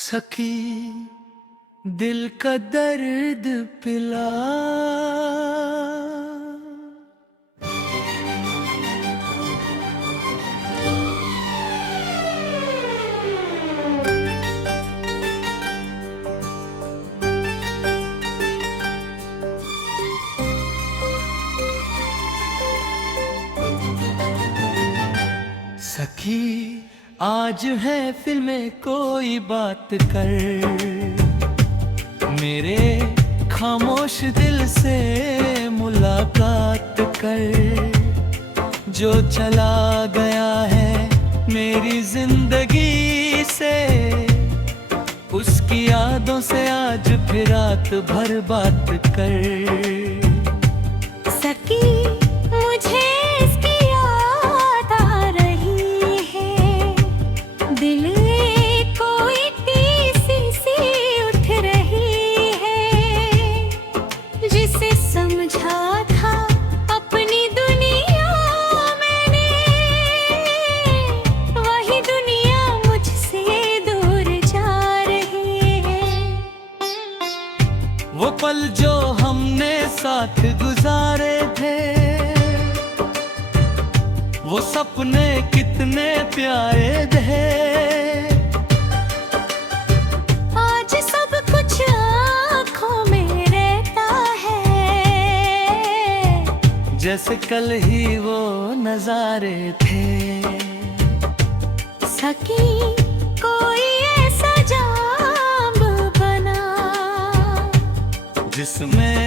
सखी दिल का दर्द पिला। सखी आज है फिल्में कोई बात कर, मेरे खामोश दिल से मुलाकात कर। जो चला गया है मेरी जिंदगी से, उसकी यादों से आज फिर रात भर बात कर। सखी मुझे इसकी याद आ रही है, दिल कोई टीसी सी उठ रही है। जिसे समझा था अपनी दुनिया मैंने, वही दुनिया मुझसे दूर जा रही है। वो पल जो हमने साथ गुजारे थे, वो सपने कितने प्यारे थे। आज सब कुछ आँखों में रहता है, जैसे कल ही वो नजारे थे। सखी कोई ऐसा जाम बना, जिसमें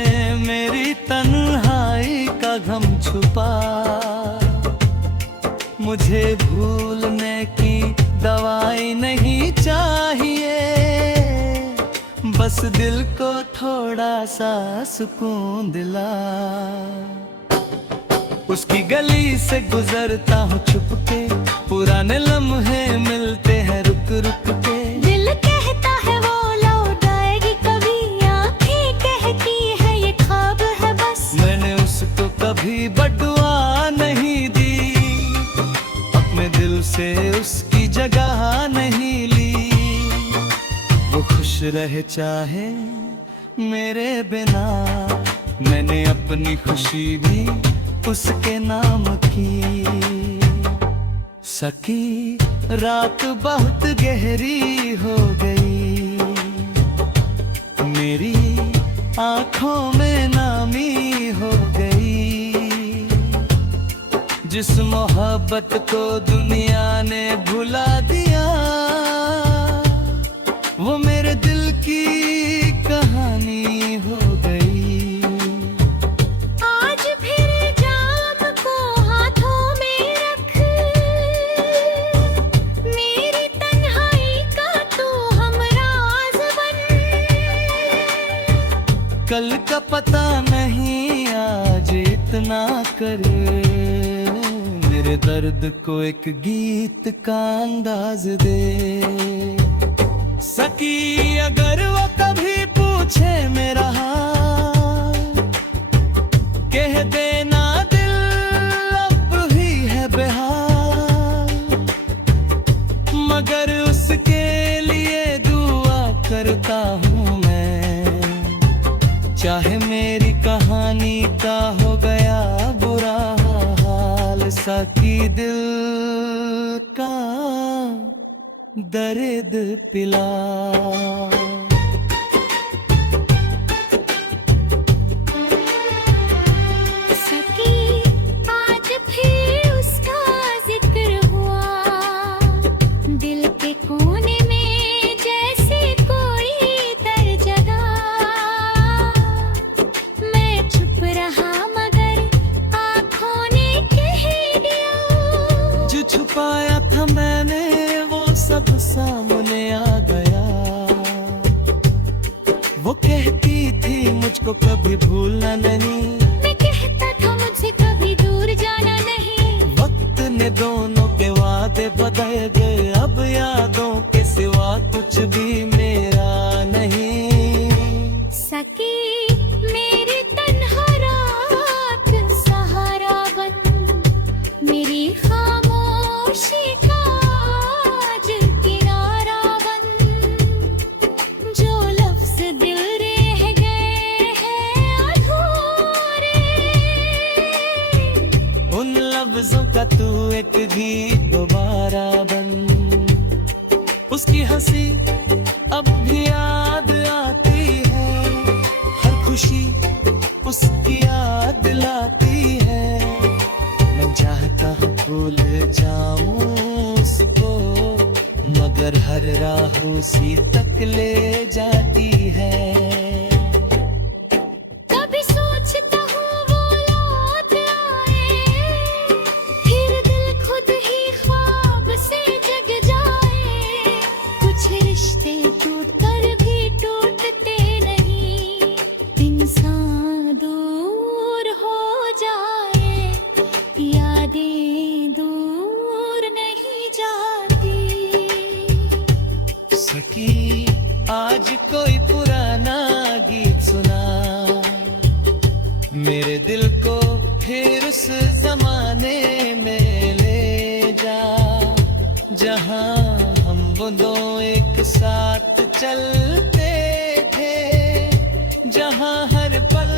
मेरी तन्हाई का गम छुपा। मुझे भूलने की दवाई नहीं चाहिए, बस दिल को थोड़ा सा सुकून दिला। उसकी गली से गुजरता हूँ छुपके, पुराने लम्हे मिलते हैं रुक रुक के। दिल कहता है वो लौट आएगी कभी, आँखें कहती है ये ख्वाब है बस। मैंने उसको कभी बदुआ नहीं दी, अपने दिल से उसकी जगह नहीं ली। वो खुश रहे चाहे मेरे बिना, मैंने अपनी खुशी भी उसके नाम की। सखी रात बहुत गहरी हो गई, मेरी आँखों में नामी हो गई। जिस मोहब्बत को दुनिया ने भुला दिया, वो मेरे दिल की कहानी हो गई। आज फिर जाम को हाथों में रख, मेरी तन्हाई का तू हमराज बन। कल का पता नहीं आज इतना करे, मेरे दर्द को एक गीत का अंदाज दे। सकी अगर वो कभी पूछे मेरा हाल, कह देना दिल अब ही है बेहाल। मगर उसके लिए दुआ करता हूँ मैं, चाहे मेरी कहानी का हो गया बुरा हाल। सकी दिल का दर्द पिला। सकी आज फिर उसका जिक्र हुआ, दिल के कोने में जैसे कोई दर जगा। मैं चुप रहा मगर आँखों ने कह दिया, जो छुपाया था मैंने वो सब सामने आ गया। वो कहती थी मुझको कभी भूलना नहीं, मैं कहता था मुझसे कभी दूर जाना नहीं। वक्त ने दोनों के वादे बदल गए, अब यादों के सिवा कुछ भी मेरा नहीं। सकी मेरी तन्हा रात सहारा बन, मेरी खामोशी का आज किनारा बन। हंसी अब भी याद आती है, हर खुशी उसकी याद लाती है। मैं चाहता भूल जाऊं उसको, मगर हर राह उसी तक ले जाती है। कभी सोचता हूँ वो लौट आए, फिर दिल खुद ही ख्वाब से जग जाए। कुछ रिश्ते टूट कर भी टूटते नहीं, इंसान दूर हो जाए, यादें दूर नहीं जाती। सकी आज कोई पुराना गीत सुना, मेरे दिल को फिर उस जमाने में ले जा, जहां हम दोनों एक साथ चलते थे, जहां हर पल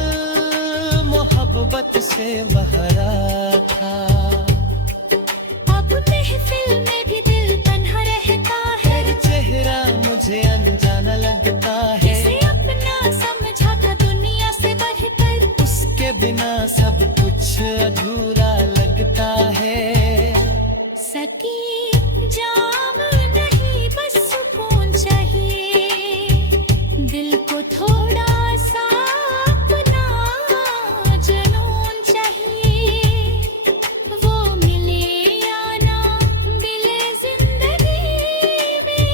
मोहब्बत से भरा था। अब महफिल में भी दिल तन्हा रहता है, हर चेहरा मुझे अनजाना लगता है। इसे अपना समझा था दुनिया से बढ़कर, उसके बिना सब कुछ अधूरा लगता है। सकी जाम नहीं बस सुकून चाहिए, दिल को थोड़ा सा अपना जुनून चाहिए। वो मिले या ना मिले जिंदगी में,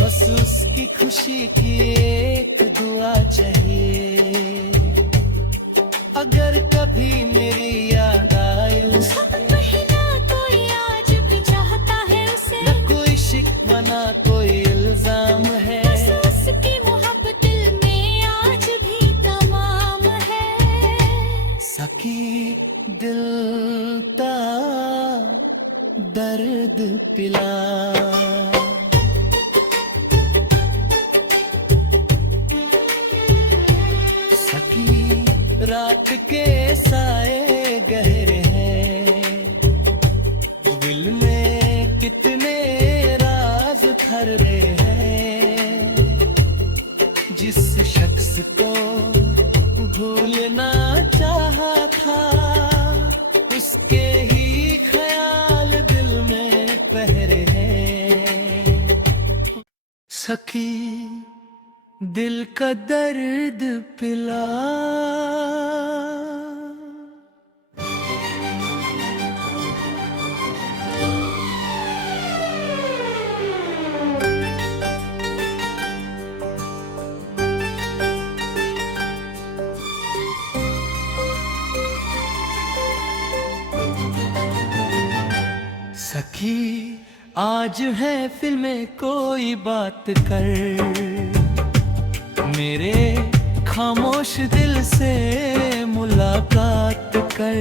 बस उसकी खुशी की एक दुआ चाहिए। अगर कभी मेरी याद आए उसे, महीना कोई आज भी चाहता है उसे, न कोई शिकवा ना कोई इल्जाम है। बस उसकी मोहब्बत दिल में आज भी तमाम है। सकी दिल का दर्द पिला। सकी रात के साए गहरे हैं, दिल में कितने राज ठहरे हैं। जिस शख्स को भूलना चाहा था, उसके ही ख्याल दिल में पहरे हैं। सखी दिल का दर्द पिला। सखी आज है फिल्में कोई बात कर, मेरे खामोश दिल से मुलाकात कर।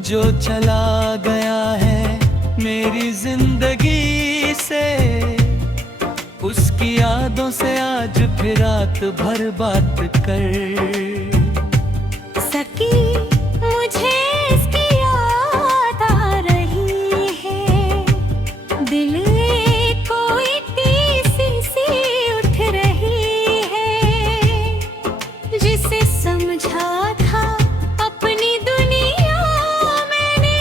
जो चला गया है मेरी जिंदगी से, उसकी यादों से आज फिर रात भर बात कर। सकी मुझे इसकी याद आ रही है, दिल कोई टीसी सी उठ रही है। जिसे समझा था अपनी दुनिया मैंने,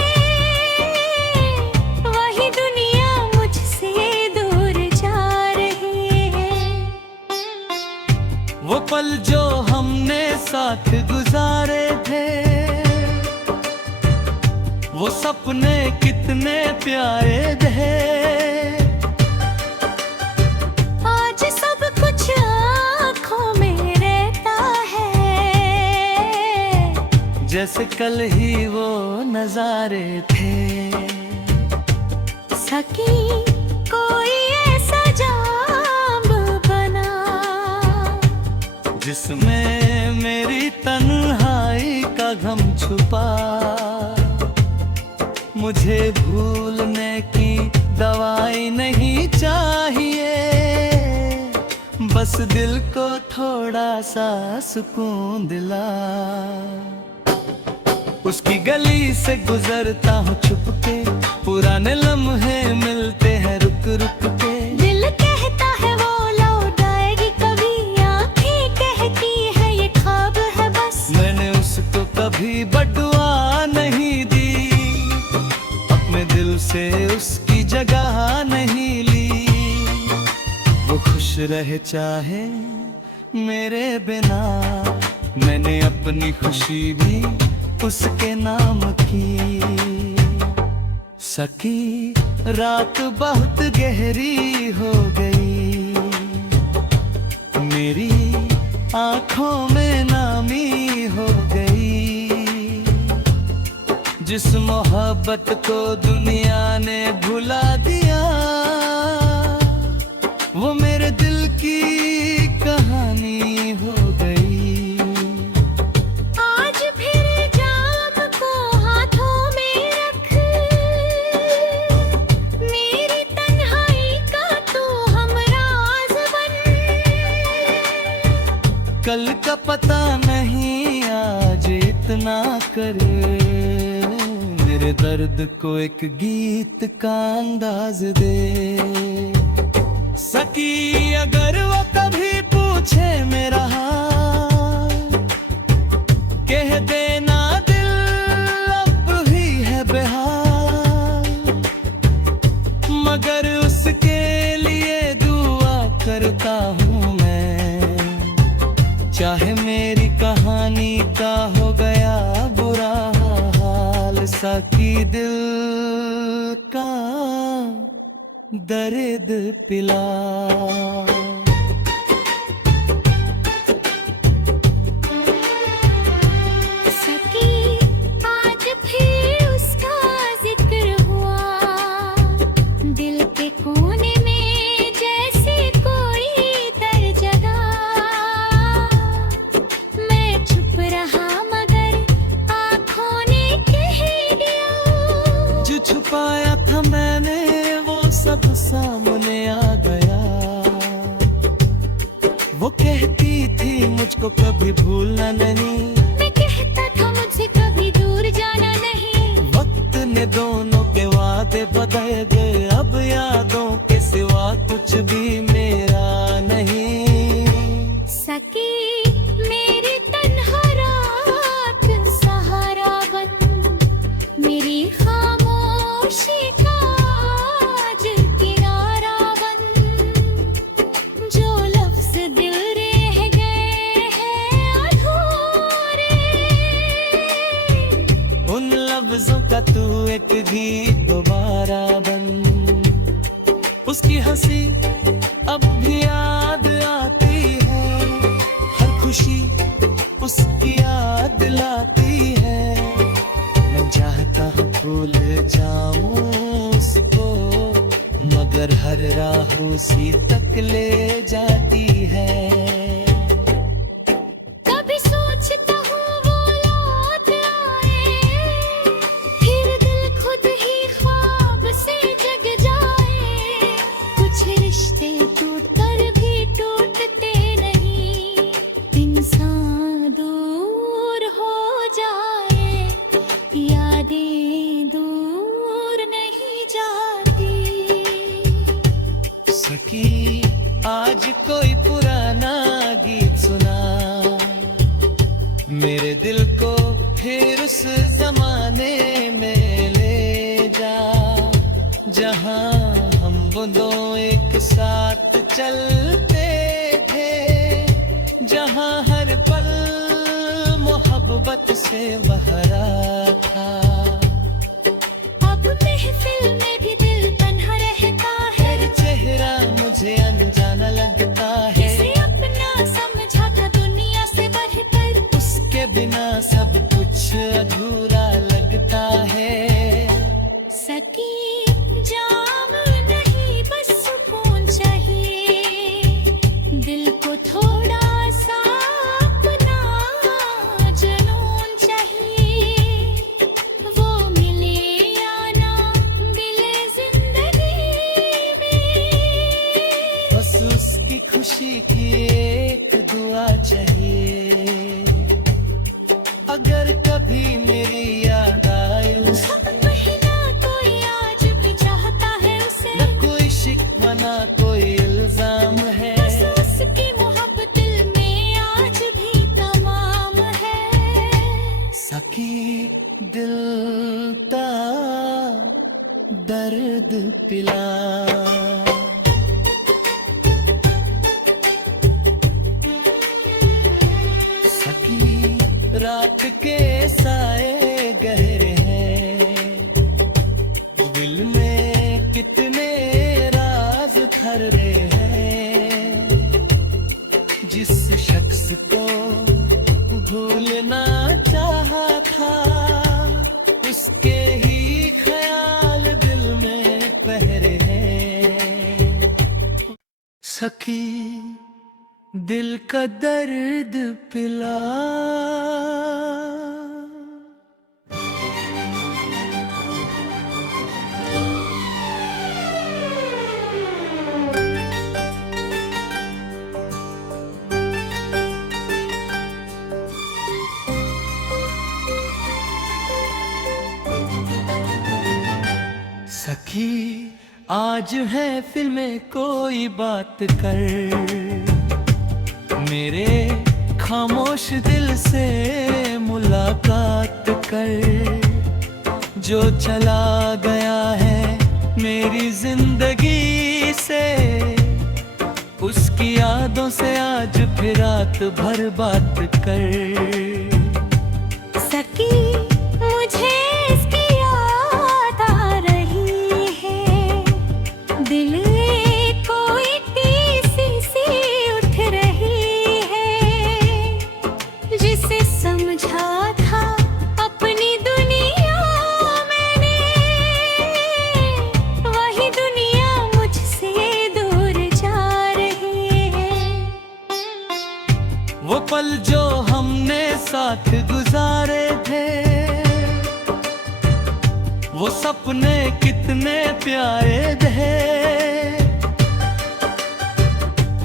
वही दुनिया मुझसे दूर जा रही है। वो पल जो हमने साथ गुजारे थे, वो सपने कितने प्यारे थे। आज सब कुछ आँखों में रहता है, जैसे कल ही वो नजारे थे। सकी कोई ऐसा जाम बना, जिसमें मेरी तन्हाई का गम छुपा। मुझे भूलने की दवाई नहीं चाहिए, बस दिल को थोड़ा सा सुकून दिला। उसकी गली से गुजरता हूँ छुप के, पुराने लम्हे मिलते हैं रुक रुक रहे चाहे मेरे बिना, मैंने अपनी खुशी भी उसके नाम की। सकी रात बहुत गहरी हो गई, मेरी आंखों में नामी हो गई। जिस मोहब्बत को दुनिया ने भुला दिया, वो मेरे दिल की कहानी हो गई। आज फिर जाम को हाथों में रख, मेरी तन्हाई का तू हमराज बन। कल का पता नहीं आज इतना करे, मेरे दर्द को एक गीत का अंदाज दे। सकी अगर वो कभी पूछे मेरा हाल, कह देना दिल अब ही है बेहाल। मगर उसके लिए दुआ करता हूँ मैं, चाहे मेरी कहानी का हो गया बुरा हाल। सकी दिल का दर्द पिला। सकी आज फिर उसका जिक्र हुआ, दिल के कोने में जैसे कोई दर जगा। मैं चुप रहा मगर आँखों ने कह दिया, जो छुपाया था मैंने वो सब सामने आ गया। वो कहती थी मुझको कभी भूलना नहीं, मैं कहता था मुझसे कभी दूर जाना नहीं। वक्त ने दोनों के वादे बदल गए, अब यादों के सिवा कुछ भी मेरा नहीं। सकी मेरी तन्हा रात सहारा बन, मेरी खामोशी का आज किनारा बन। जो लफ्ज दिल रह गए हैं अधूरे, उन लफ्जों का तू एक गीत दोबारा बन। उसकी हंसी अब भी याद आती है, हर खुशी उसकी याद लाती है। मैं चाहता हूँ भूल जाऊं उसको, मगर हर राह उसी तक ले जाती है। कभी सोचता हूँ वो लौट आए, फिर दिल खुद ही ख्वाब से जग जाए। कुछ रिश्ते टूट कर भी टूटते नहीं, इंसान दूर हो जाए, यादें दूर नहीं जाती। सकी आज कोई पुराना गीत सुना, मेरे दिल को फिर उस जमाने में ले जा, जहां हम दोनों एक साथ चलते थे, जहां हर पल मोहब्बत से भरा था। अब महफिल में भी दिल तन्हा रहता है, हर चेहरा मुझे अनजाना लगता है। इसे अपना समझा था दुनिया से बढ़कर, उसके बिना सब कुछ अधूरा लगता है। सकी जाम नहीं बस सुकून चाहिए, दिल को थोड़ा सा अपना जुनून चाहिए। वो मिले या ना मिले जिंदगी में, बस उसकी खुशी की एक दुआ चाहिए। अगर कभी मेरी याद आए उसे, महीना कोई आज भी चाहता है उसे, न कोई शिकवा न कोई इल्जाम है। बस उसकी मोहब्बत दिल में आज भी तमाम है। सकी दिल का दर्द पिला। ठहरे हैं। जिस शख्स को भूलना चाहा था, उसके ही ख्याल दिल में पहरे हैं। सखी दिल का दर्द पिला। सखी आज है फिल्में कोई बात कर, मेरे खामोश दिल से मुलाकात कर। जो चला गया है मेरी जिंदगी से, उसकी यादों से आज फिर रात भर बात कर। सकी मुझे इसकी याद आ रही है, दिल में कोई टीसी सी उठ रही है। जिसे समझा था अपनी दुनिया मैंने, वही दुनिया मुझसे दूर जा रही है। वो पल जो हमने साथ गुजारे थे, वो सपने कितने प्यारे थे।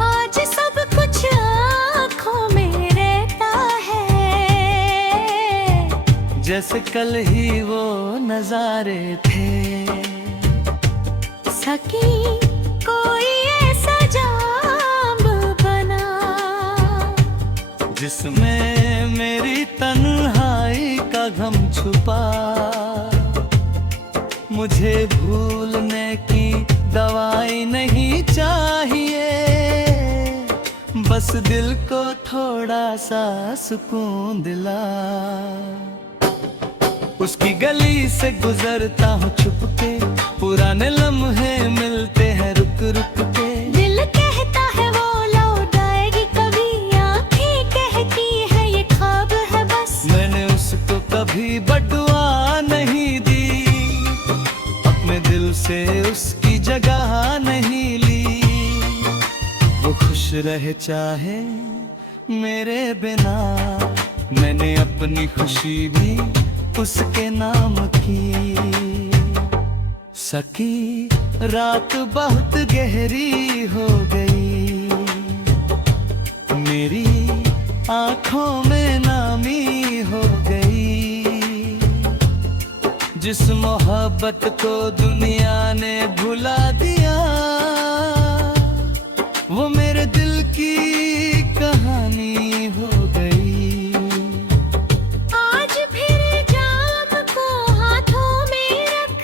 आज सब कुछ आँखों में रहता है, जैसे कल ही वो नजारे थे। सकी कोई ऐसा जाम बना, जिसमें मेरी तन्हाई का गम छुपा। मुझे भूलने की दवाई नहीं चाहिए, बस दिल को थोड़ा सा सुकून दिला। उसकी गली से गुजरता हूँ छुप के, पुराने लम्हे मिलते हैं रुक रुक के। दिल कहता है वो लौट आएगी कभी, आँखें कहती है ये ख्वाब है बस। मैंने उसको कभी बदुआ नहीं दी, अपने दिल से उसकी जगह नहीं ली। वो खुश रहे चाहे मेरे बिना, मैंने अपनी खुशी भी उसके नाम की। सकी रात बहुत गहरी हो गई, मेरी आँखों में नामी हो गई। जिस मोहब्बत को दुनिया ने भुला दिया, वो मेरे दिल की कहानी हो गई। आज फिर जाम को हाथों में रख,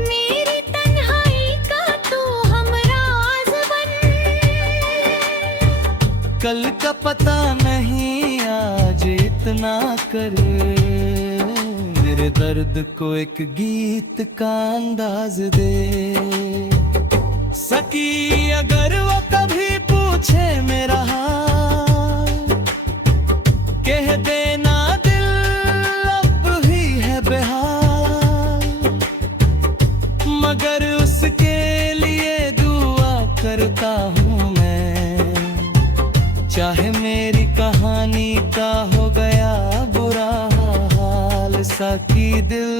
मेरी तन्हाई का तू हमराज बन। कल का पता नहीं आज इतना करे, मेरे दर्द को एक गीत का अंदाज दे। सकी अगर वो कभी पूछे मेरा हाल, कह देना दिल अब ही है बेहाल। मगर उसके लिए दुआ करता हूँ मैं, चाहे मेरी कहानी का हो गया बुरा हाल। सकी दिल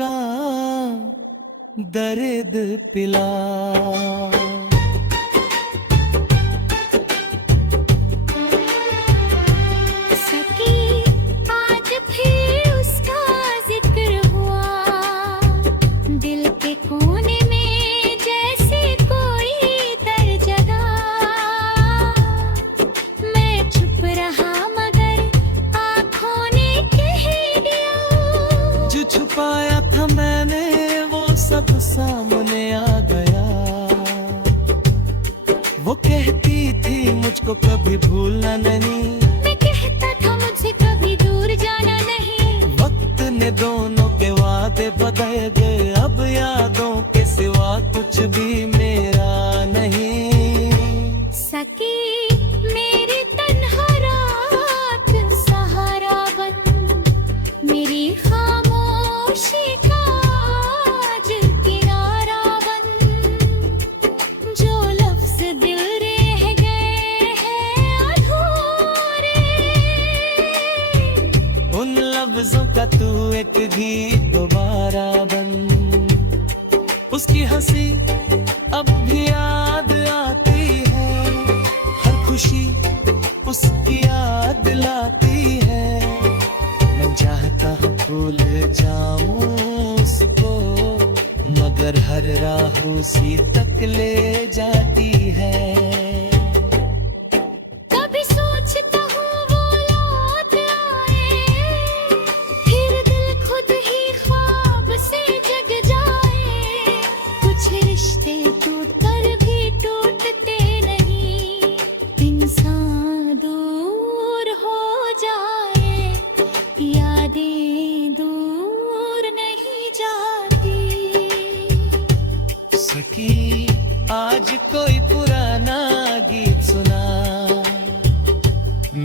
का दर्द पिला। सकी आज फिर उसका जिक्र हुआ, दिल के कोने में जैसे कोई दर जगा। मैं चुप रहा मगर आँखों ने कह दिया, जो छुपाया था मैंने वो सब सामने आ गया। वो कहती थी मुझको कभी भूलना नहीं, मैं कहता था मुझसे कभी दूर जाना नहीं। वक्त ने दोनों के वादे बदल गए, अब यादों के सिवा कुछ कुछ भी मेरा नहीं। सकी मेरी तन्हा रात सहारा बन, मेरी खामोशी का आज किनारा बन, जो लफ्ज दिल रह गए हैं अधूरे, उन लफ्जों का तू एक गीत दोबारा बन। उसकी हंसी अब भी याद आती है, हर खुशी उसकी याद लाती है। मैं चाहता हूँ भूल जाऊं उसको, मगर हर राह उसी तक ले जाती है। कभी सोचता हूँ वो लौट आए, फिर दिल खुद ही ख्वाब से जग जाए। कुछ रिश्ते टूट कर भी टूटते नहीं, इंसान दूर हो जाए, यादें दूर नहीं जाती। सकी आज कोई पुराना गीत सुना,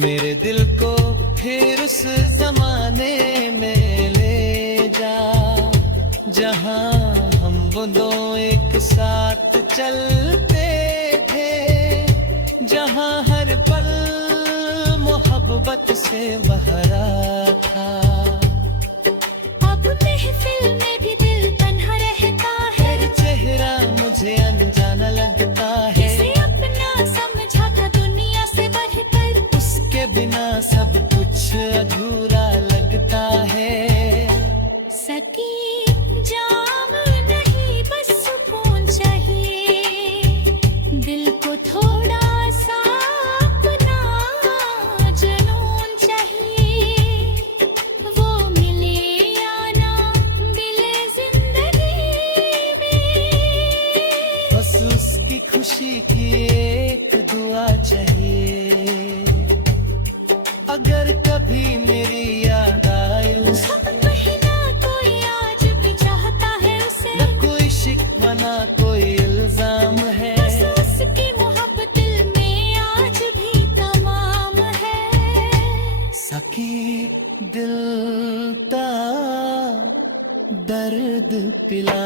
मेरे दिल को फिर उस जमाने में ले जा, जहां हम दोनों एक साथ चलते थे, जहां हर पल मोहब्बत से भरा था। अब महफिल में भी दिल तन्हा रहता है, तेरा चेहरा मुझे अनजाना लगता है, इसे अपना समझा था दुनिया से बढ़कर, उसके बिना सब कुछ अधूरा लगता है। सकी जाम नहीं बस सुकून चाहिए, दिल को थोड़ा सा अपना जुनून चाहिए। वो मिले या ना मिले जिंदगी में, बस उसकी खुशी की एक दुआ चाहिए। अगर कभी मेरी याद आए उसे, महीना कोई आज भी चाहता है उसे, न कोई शिकवा ना कोई इल्जाम है। बस उसकी मोहब्बत दिल में आज भी तमाम है। सकी दिल का दर्द पिला।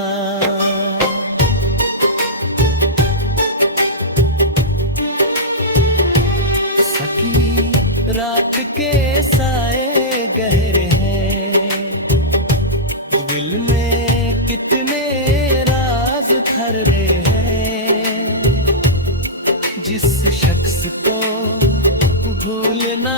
सकी रात के साए गहरे हैं, दिल में कितने राज ठहरे हैं, जिस शख्स को भूलना